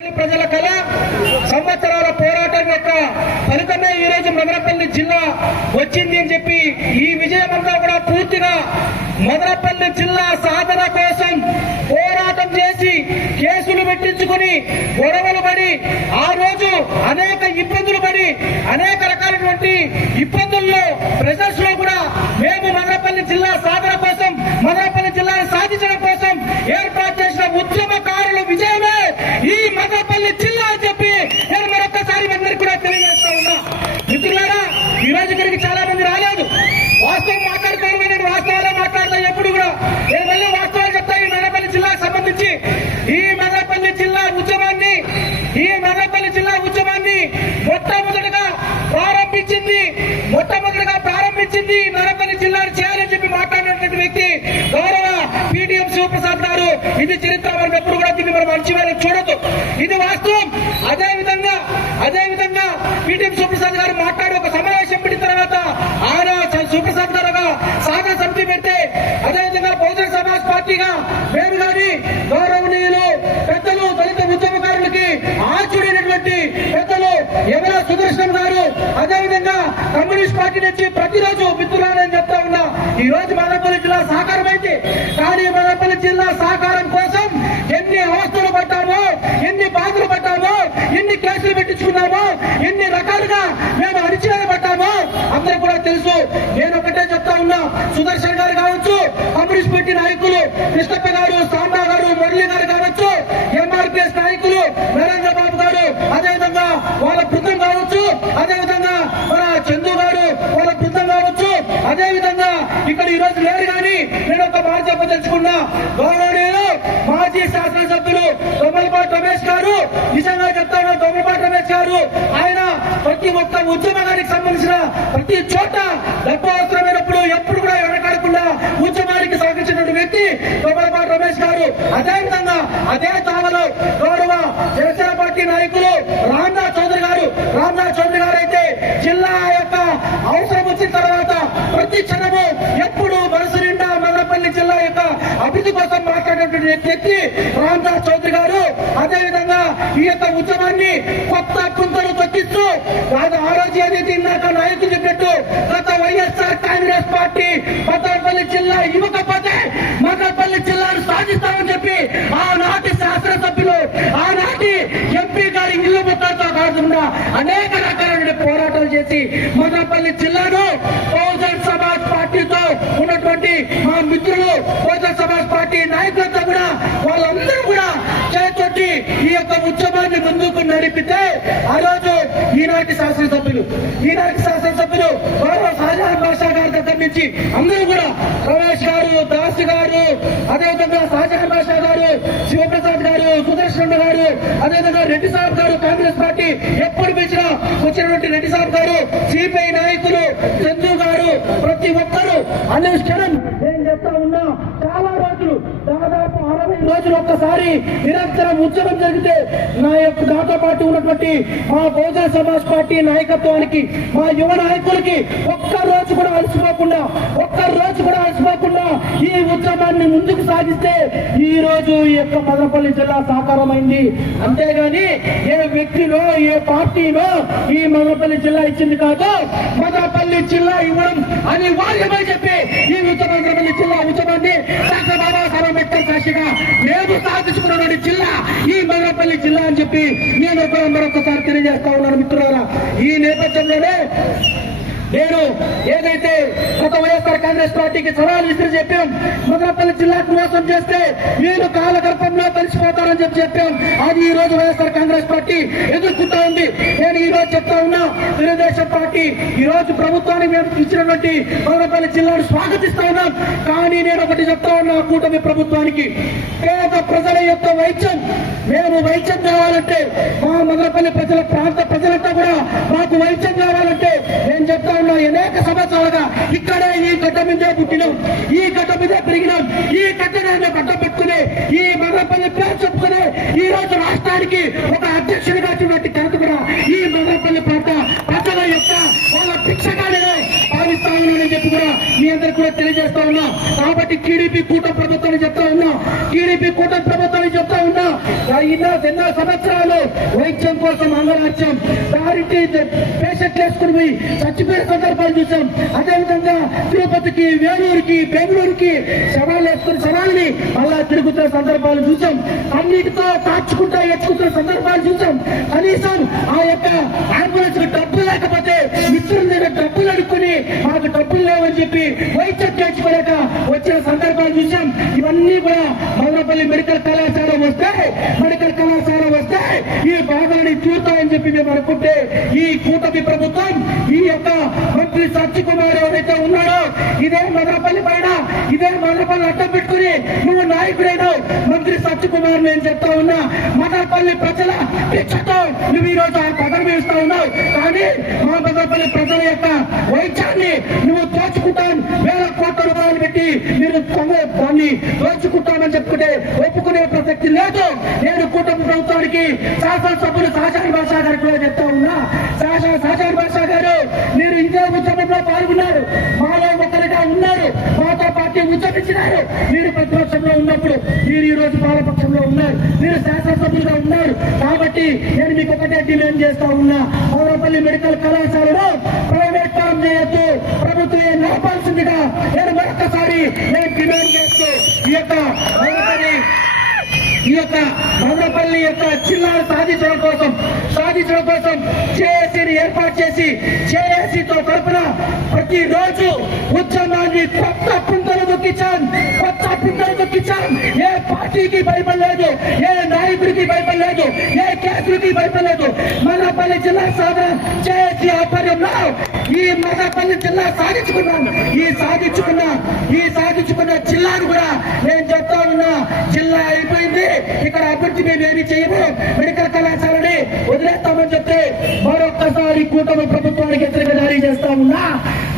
ప్రజల కళ సంవత్సరాల పోరాటం యొక్క ఫలితమే ఈ రోజు మదనపల్లి జిల్లా వచ్చింది అని చెప్పి ఈ విజయం అంతా కూడా పూర్తిగా మదనపల్లి జిల్లా సాధన కోసం పోరాటం చేసి కేసులు పెట్టించుకుని గొడవలు పడి ఆ రోజు అనేక ఇబ్బందులు పడి అనేక రకాలైనటువంటి ఇబ్బందుల్లో ప్రెజర్స్ లో కూడా మేము మదనపల్లి జిల్లా సాధన కోసం మదనపల్లి జిల్లాను సాధించడం కోసం ఏర్పాటు చేసిన ఉద్యమకారుల విజయమే ఈ మదనపల్లి జిల్లా అని చెప్పి నేను మరొకసారి అందరికీ కూడా తెలియజేస్తా ఉన్నా. మిత్రులారా, ఈ రోజు ఇక్కడికి చాలా మంది రాలేదు. వాస్తవం మాట్లాడుకోవాలి, నేను వాస్తవాలే మాట్లాడతాను ఎప్పుడు కూడా. నేను మళ్ళీ వాస్తవాలు చెప్తాను. ఈ మదనపల్లి జిల్లాకు సంబంధించి ఈ మదనపల్లి జిల్లా ఉద్యమాన్ని మొట్టమొదటిగా ప్రారంభించింది మదనపల్లి జిల్లాను చేయాలని చెప్పి మాట్లాడినటువంటి వ్యక్తి గౌరవ పీడీఎం శివప్రసాద్ గారు. ఇది చరిత్ర, మనం ఎప్పుడు కూడా దీన్ని మనం మంచిగా చూడదు. ఇది వాస్తవం. అదేవిధంగా పీడీఎం శివప్రసాద్ గారు మాట్లాడి ఒక సమావేశం పెట్టిన తర్వాత ఆయన శివప్రసాద్ గారుగా సాధన సమితి పెడితే, అదేవిధంగా బహుజన సమాజ్ పార్టీగా మేము కానీ గౌరవనీయులు పెద్దలు దళిత ఉద్యమకారులకి ఆచుడైనటువంటి పెద్దలు ఎవర సుదర్శన్ గారు, అదేవిధంగా కమ్యూనిస్ట్ పార్టీ నుంచి ప్రతిరోజు మిత్రులని చెప్తా ఉన్నా. ఈ రోజు మదనపల్లి జిల్లా సహకారం అయితే, కానీ మదనపల్లి జిల్లా సహకారం కోసం ఎన్ని అవస్థలు పడ్డామో, ఎన్ని బాధలు పడ్డామో, ఎన్ని కేసులు పెట్టించుకున్నామో, ఎన్ని రకాలుగా మేము అడిచివేత పడ్డామో అందరూ కూడా తెలుసు. నేను ఒకటే చెప్తా ఉన్నా, సుదర్శన్ గారు కావచ్చు, కమ్యూనిస్ట్ పార్టీ నాయకులు కృష్ణప్ప గారు, సాంబా గారు, మురళి గారు కావచ్చు, ఎంఆర్పిఎస్ నాయకులు నరేంద్ర బాబు గారు, అదేవిధంగా వాళ్ళ బృందం కావచ్చు, అదేవిధంగా మన చందు గారు వాళ్ళ బృందం కావచ్చు, అదేవిధంగా ఇక్కడ ఈ రోజు లేరు. కానీ నేను ఒక మాట చెప్పదలుచుకున్నా, గౌరవనీయులు మాజీ శాసనసభ్యులు దొమ్మలపాటి రమేష్ గారు, నిజంగా చెప్తాను, దొమ్మలపాటి రమేష్ గారు ఆయన ప్రతి ఒక్క ఉద్యమానికి సంబంధించిన ప్రతి చోట డబ్బు అవసరమైనప్పుడు ఎప్పుడు కూడా వెనకాడకుండా ఉద్యమానికి సహకరించినటువంటి వ్యక్తి దొమ్మలపాటి రమేష్ గారు. అదేవిధంగా అదే తావలో గౌరవ జనసేన పార్టీ నాయకులు రామ్నాథ్ చౌదరి గారు అయితే జిల్లా యొక్క అవసరం వచ్చిన తర్వాత ప్రతి క్షణము ఎప్పుడు మనసు నిండా మదనపల్లి జిల్లా యొక్క అభివృద్ధి కోసం మాట్లాడేటువంటి వ్యక్తి రామ్నాథ్ చౌదరి గారు. అదేవిధంగా ఈ యొక్క ఉద్యమాన్ని కొత్త పుంతలు తొక్కిస్తూ ఆ రోజు ఏదైతే ఇందాక నాయకులు చెప్పినట్టు గత వైఎస్ఆర్ కాంగ్రెస్ పార్టీ మదనపల్లి జిల్లా ఇవ్వకపోతే మదనపల్లి జిల్లాను సాధిస్తామని చెప్పి ఆనాటి శాసనసభ్యులు, ఆనాటి ఎంపీ గారి ఇల్లు ముట్టలతో కాకుండా అనేక రకాలైన పోరాటాలు చేసి మదనపల్లి జిల్లాను బహుజన సమాజ్ పార్టీతో ఉన్నటువంటి మా మిత్రులు బహుజన సమాజ్ పార్టీ నాయకులతో కూడా వాళ్ళందరూ కూడా చేతొట్టి ఈ యొక్క ఉద్యమాన్ని ముందుకు నడిపితే ఆ రోజు ఈనాటి శాసనసభ్యులు గౌరవ షాజహాన్ బాషా గారి దగ్గర నుంచి అందరూ కూడా రమేష్ గారు, దాస్ గారు, అదేవిధంగా షాజహాన్ బాషా గారు, శివప్రసాద్ గారు, సుదర్శన్ గారు, అదేవిధంగా రెడ్డి సాబ్ గారు, కాంగ్రెస్ పార్టీ ఎప్పుడు పిలిచినా వచ్చినటువంటి రెడ్డి సాబ్ గారు, సిపిఐ నాయకులు చందు గారు, ప్రతి ఒక్కరూ అనుష్ఠానం నేను చెప్తా ఉన్నా. చాలా రోజులు, దాదాపు 60 రోజులు ఒక్కసారి నిరంతరం ఉద్యమం జరిగితే నా యొక్క నాతో పాటు ఉన్నటువంటి మా బహుజన సమాజ్ పార్టీ నాయకత్వానికి, మా యువ నాయకులకి ఒక్క రోజు కూడా అలసిపోకుండా ఈ ఉద్యమాన్ని ముందుకు సాగిస్తే ఈ రోజు ఈ యొక్క మదనపల్లి జిల్లా సాకారమైంది. అంతేగాని ఏ వ్యక్తిలో, ఏ పార్టీలో ఈ మదనపల్లి జిల్లా ఇచ్చింది కాదు. మదనపల్లి జిల్లా ఇవ్వడం అనివార్యమని చెప్పి ఈ మదనపల్లి జిల్లా ఉద్యమాన్ని డాక్టర్ బాబాసాహెబ్ అంబేద్కర్ సాక్షిగా మేము సాధించుకున్నటువంటి జిల్లా ఈ మదనపల్లి జిల్లా అని చెప్పి నేను మరొకసారి తెలియజేస్తా ఉన్నాను. మిత్రులారా, ఈ నేపథ్యంలోనే నేను ఏదైతే గత వైఎస్ఆర్ కాంగ్రెస్ పార్టీకి సవాల్ విసిరి చెప్పాం, మదనపల్లి జిల్లాకు మోసం చేస్తే మీరు కాలగర్భంలో కలిసిపోతారని చెప్పాం. అది ఈ రోజు వైఎస్ఆర్ కాంగ్రెస్ పార్టీ ఎదుర్కొంటా ఉంది. నేను ఈ రోజు చెప్తా ఉన్నా, తెలుగుదేశం పార్టీ ఈ రోజు ప్రభుత్వానికి మేము ఇచ్చినటువంటి మదనపల్లి జిల్లాను స్వాగతిస్తా ఉన్నాం. కానీ నేను ఒకటి చెప్తా ఉన్నా, కూటమి ప్రభుత్వానికి పేద ప్రజల యొక్క మేము వైద్యం కావాలంటే, మా మదనపల్లి ప్రాంత ప్రజలంతా కూడా మాకు వైద్యం కావాలంటే నేను చెప్తా ఉన్నా, అనేక సంవత్సరాలుగా ఇక్కడే ఈ గడ్డ మీదే పుట్టినాం, ఈ గడ్డ మీదే పెరిగినాం, ఈ గడ్డనే గడ్డ పెట్టుకుని ఈ మదనపల్లి పేరు చెప్పుకుని ఈ రోజు రాష్ట్రానికి ఒక అధ్యక్షుడిగా వచ్చినట్టు ఘనత కూడా ఈ మదనపల్లి ప్రాంత ప్రజల యొక్క వాళ్ళ భిక్షగానే భావిస్తా ఉన్నానని చెప్పి కూడా మీ అందరికీ కూడా తెలియజేస్తా ఉన్నా. కాబట్టి టీడీపీ కూటమి ప్రభుత్వాన్ని చెప్తా ఉన్నా, టీడీపీ కూటమి ప్రభుత్వాన్ని చెప్తా ఉన్నా, ఎన్నో సంవత్సరాలు వైద్యం కోసం అంగరాజ్యం దారికి పేషెంట్లు వేసుకుని చచ్చిపోయిన సందర్భాలు చూసాం. అదేవిధంగా తిరుపతికి, వేలూరుకి, బెంగళూరుకి శవాలు వేసుకుని శవాల్ని మళ్ళా తిరుగుతున్న సందర్భాలు చూసాం. అన్నిటితో తాచుకుంటా ఎచ్చుకుంటున్న సందర్భాలు చూసాం. కనీసం ఆ యొక్క అంబులెన్స్ డబ్బు లేకపోతే మిత్రుల దగ్గర డబ్బులు అడుక్కుని మాకు డబ్బులు లేవని చెప్పి వైద్యం చేర్చుకోలేక వచ్చిన సందర్భాలు చూసాం. ఇవన్నీ కూడా మదనపల్లి మెడికల్ కళాశాల వస్తే ఈ భాగాన్ని చూస్తామని చెప్పి మేము అనుకుంటే ఈ కూటమి ప్రభుత్వం ఈ యొక్క మంత్రి సత్యకుమార్ ఎవరైతే ఉన్నాడో ఇదే మదనపల్లి పైన ఇదే మదనపల్లి అడ్డం పెట్టుకుని నువ్వు నాయకుడైనా మంత్రి సత్యకుమార్ నేను చెప్తా ఉన్నా. మదనపల్లి ప్రజల ఇచ్చతో నువ్వు ఈ రోజు ఆ పదవి ఇస్తా ఉన్నావు. కానీ మా మదనపల్లి ప్రజల యొక్క వైద్యాన్ని నువ్వు దోచుకుంటాను, వేల కోట్ల రూపాయలు పెట్టి మీరు దాన్ని దోచుకుంటామని చెప్పుకుంటే ఒప్పుకునే ప్రసక్తి లేదు. నేను కూటమి ప్రభుత్వానికి శాసనసభ్యులు సహచారి భాష గారికి కూడా చెప్తా ఉన్నా. సహచారి భాష గారు మీరు ఇదే ఉద్యమంలో పాల్గొన్నారు, మాలో ఒకరిగా ఉన్నారు, మాతో పార్టీ ఉద్యమించినారు. మీరు ప్రతిపక్షంలో ఉన్నప్పుడు మీరు ఈ రోజు పాలపక్షంలో ఉన్నారు, మీరు శాసనసభ్యులుగా ఉన్నారు. కాబట్టి నేను మీకు ఒకటే డిమాండ్ చేస్తా ఉన్నా, మదనపల్లి మెడికల్ కళాశాలలో ప్రైవేట్ ఫామ్ చేయొద్దు, ప్రభుత్వమే నడపాల్సిందిగా నేను మరొకసారి నేను డిమాండ్ చేస్తూ ఈ యొక్క మదనపల్లి యొక్క జిల్లాను సాధించడం కోసం జేఏసీని ఏర్పాటు చేసి జేఏసీతో తరపున ప్రతిరోజు ఉద్యమాన్ని కొత్త పుంతలు దొక్కించాం. ఏ పార్టీకి భయపడలేదు, ఏ నాయకుడికి భయపడలేదు, ఏ కేసులకి భయపడలేదు. మదనపల్లి జిల్లా సాధన జేఏసీ ఆధ్వర్యంలో ఈ మదనపల్లి జిల్లా సాధించుకున్నాం. ఈ సాధించుకున్న జిల్లాను కూడా నేను చెప్తా ఉన్నా, జిల్లా అయిపోయింది, ఇక్కడ అభివృద్ధి మేము ఏమి చేయము, మెడికల్ కళాశాలని వదిలేస్తామని చెప్తే మరొక్కసారి కూటమి ప్రభుత్వానికి హెచ్చరిక జారీ చేస్తా ఉన్నా.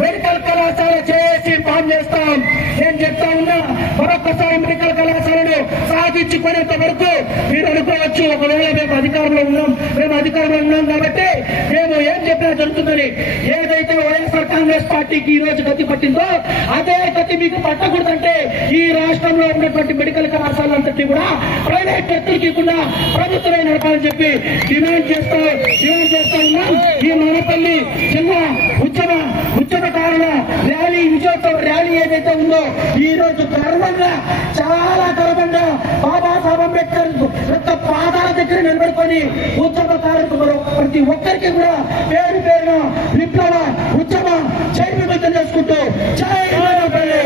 మెడికల్ కళాశాల చేసి ఫామ్ చేస్తాం. నేను చెప్తా ఉన్నా, మరొక్కసారి మెడికల్ కళాశాలను సాధించుకునేంత వరకు మీరు అనుకోవచ్చు ఒకవేళ మేము అధికారంలో ఉన్నాం కాబట్టి మేము ఏం చెప్పినా జరుగుతుందని. ఏదైతే వైఎస్ఆర్ కాంగ్రెస్ పార్టీకి ఈ రోజు గతి పట్టిందో అదే గతి మీకు పట్టకూడదంటే ఈ రాష్ట్రంలో ఉన్నటువంటి మెడికల్ కళాశాలంతటి కూడా ప్రైవేట్ వ్యక్తులకి కూడా ప్రభుత్వమే నడపాలని చెప్పి డిమాండ్ చేస్తా ఉన్నాం. ఈ మదనపల్లి జిల్లా ఉద్యమకారుల ర్యాలీ, విజయోత్సవ ర్యాలీ ఏదైతే ఉందో ఈ రోజు చాలా గర్వంగా బాబాసాహెబ్ అంబేద్కర్ యొక్క పాదాల దగ్గర నిలబడుకొని ఉద్యమకారులకు ప్రతి ఒక్కరికి కూడా పేరు పేరున విప్లవ ఉద్యమ జై విమోచన చేసుకుంటూ జై మదనపల్లి.